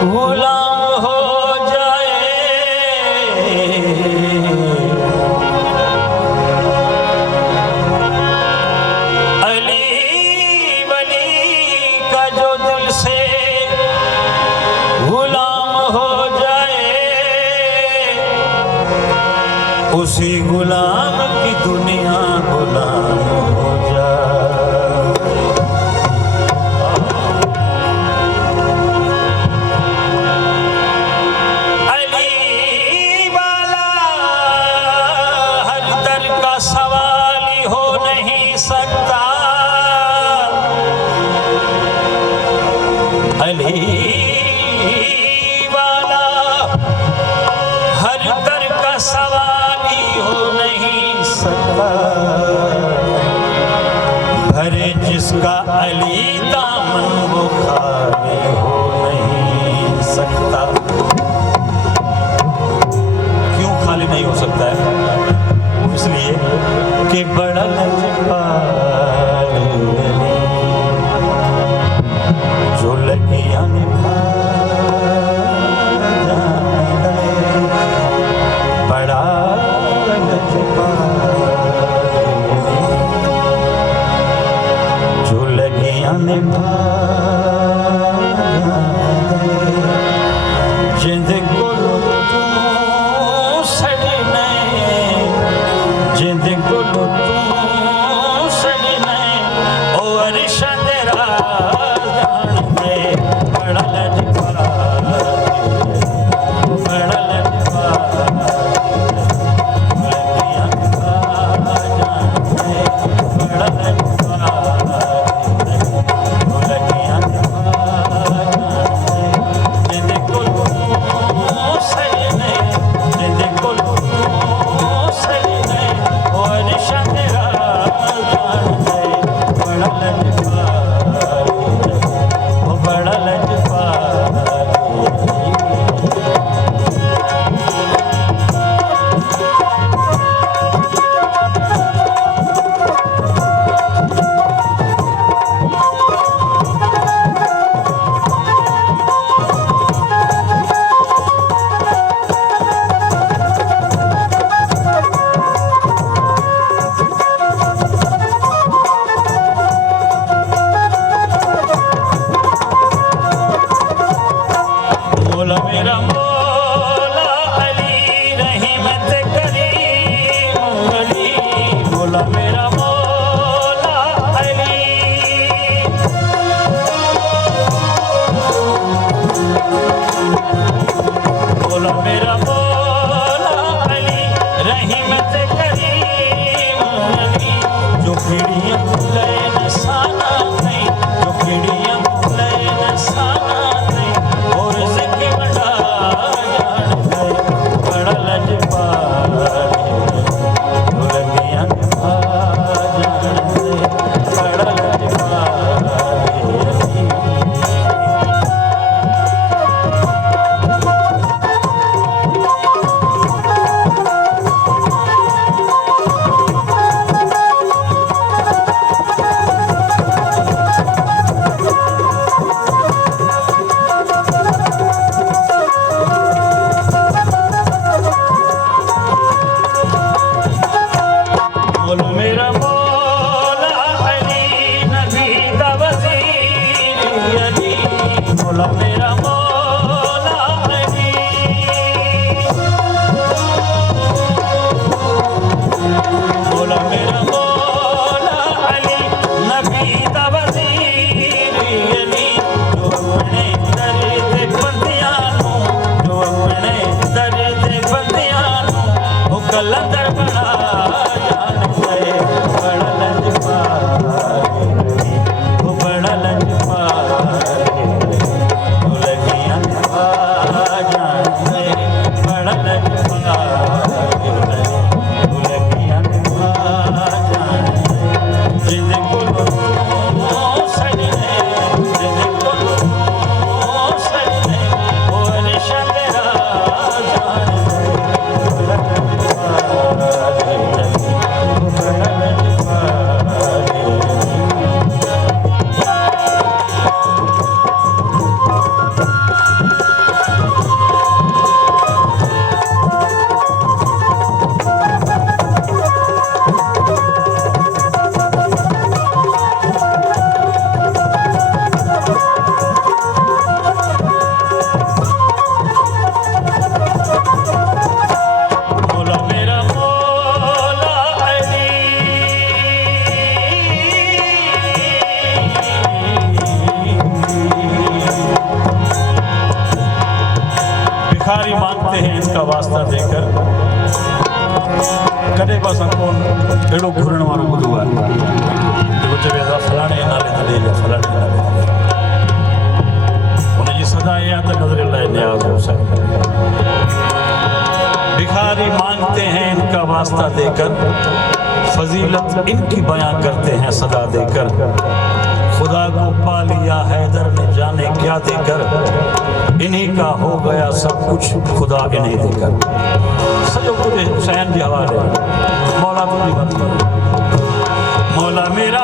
गुलाम हो जाए अली वली का जो दिल से गुलाम हो जाए उसी गुलाम की दुनिया गुलाम हो जाए। अली वाला हर दर का सवाल ही हो नहीं सकता। अली वाला हर दर का सवाल ही हो नहीं सकता। भरे जिसका अली दामन वो खाली हो नहीं सकता। क्यों खाली नहीं हो सकता है? इसलिए कि बड़ा लजपाल अली जो लगियां निभा बड़ा लजपाल जो लगियां निभा जिंद कोलो तू सड़ने जिंद कोलो तू सड़ने और शंदरा जानते बड़ा लजपाल बड़ा लजपाल लगियां निभा जानते बड़ा लजपाल लगियां निभा जानते जिंद कोलो सड़ने जिंद कोलो सड़ने और शंदरा जानते बड़ा लजपाल वो बड़ा लजपाल। बोला मेरा मौला अली रहमत करीम अली बोला मेरा मौला अली बोला मेरा मौला अली रहमत करीम अली जो खिड़ियां गए नसाना नहीं जो खिड़ियां गए नसाना नहीं और जिक्र बड़ा जानते बड़ा लजपाल लगियां निभा जानते बड़ा लजपाल। बोलो मेरा मौला अली नबी का वज़ीर अली बोला मेरा मौला अली बोला मेरा मौला अली नबी का वज़ीर अली जो अपने दर्द बंदियां नूं जो अपने दर्द बंदियां नूं वो कलंदर बना बड़ा लजपाल वो बड़ा लजपाल वो लगियां निभा जानते बड़ा लजपाल वो लगियां निभा जानते जिंद कोलो सड़ने जिंद कोलो सड़ने और शंदरा जानते बड़ा लजपाल का वास्ता देकर कॾहिं बि असां कोन अहिड़ो घुरण वारो ॿुधो आहे जेको चवे असां फलाणे नाले ते ॾे या फलाणे नाले ते ॾे। हुनजी सदा इहा त नज़र लाइ न्याज़ हुसैन। भिखारी मांगते हैं इनका वास्ता देकर, फजीलत इनकी बयां करते हैं सदा देकर। खुदा को पा लिया हैदर ने जाने क्या देकर, इन्हीं का हो गया सब कुछ खुदा इन्हें देकर। सजो कुछ हुसैन के हवाले। मौला तुझी बात करो। मौला मेरा